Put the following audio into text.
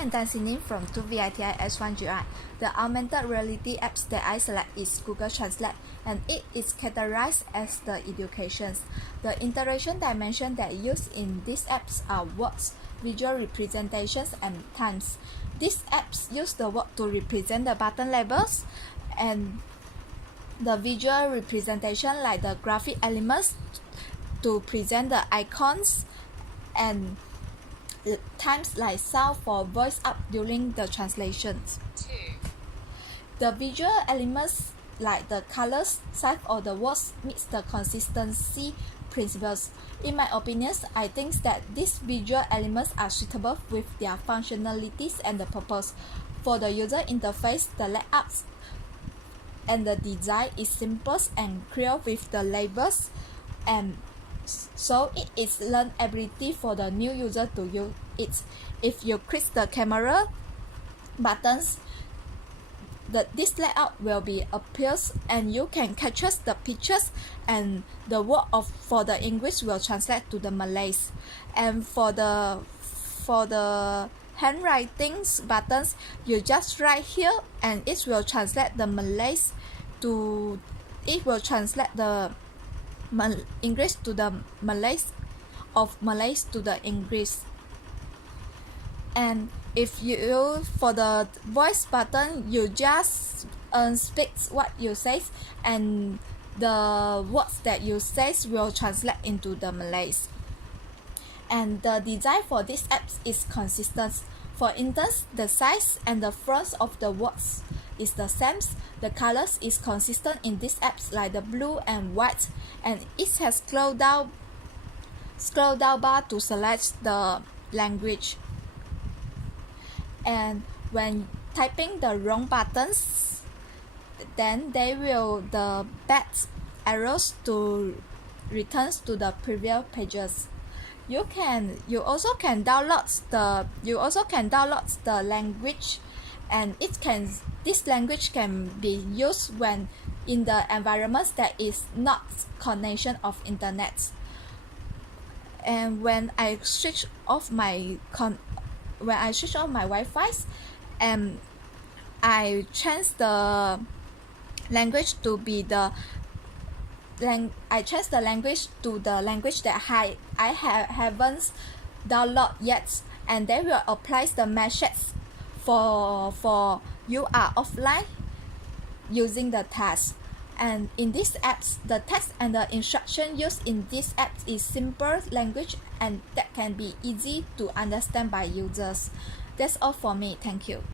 I'm Dancing from 2VITI S1GI. The augmented reality apps that I select is Google Translate, and it is categorized as the educations. The interaction dimension that used in these apps are words, visual representations, and times. These apps use the word to represent the button labels, and the visual representation like the graphic elements to present the icons, and times like sound for voice up during the translations. The visual elements like the colors, size, or the words meets the consistency principles. In my opinions, I think that these visual elements are suitable with their functionalities and the purpose. For the user interface, the layouts and the design is simple and clear with the labels, and so it is learnability for the new user to use it. If you click the camera buttons, this layout will be appears, and you can capture the pictures, and the word for the English will translate to the Malays. And for the handwritings buttons, you just write here, and it will translate the Malays to English to the Malays, of Malays to the English. And if you for the voice button, you just speak what you say, and the words that you say will translate into the Malays. And the design for these apps is consistent. For instance, the size and the front of the words is the same. The colors is consistent in these apps like the blue and white, and it has scroll down bar to select the language. And when typing the wrong buttons, then they will the back arrows to returns to the previous pages. You also can download the language, and this language can be used when in the environments that is not connection of internet. And when I switch off my Wi-Fi, and I change the language to be the language to the language that I haven't downloaded yet, and they will apply the message for you are offline using the task. And in these apps, the text and the instruction used in these apps is simple language, and that can be easy to understand by users. That's all for me. Thank you.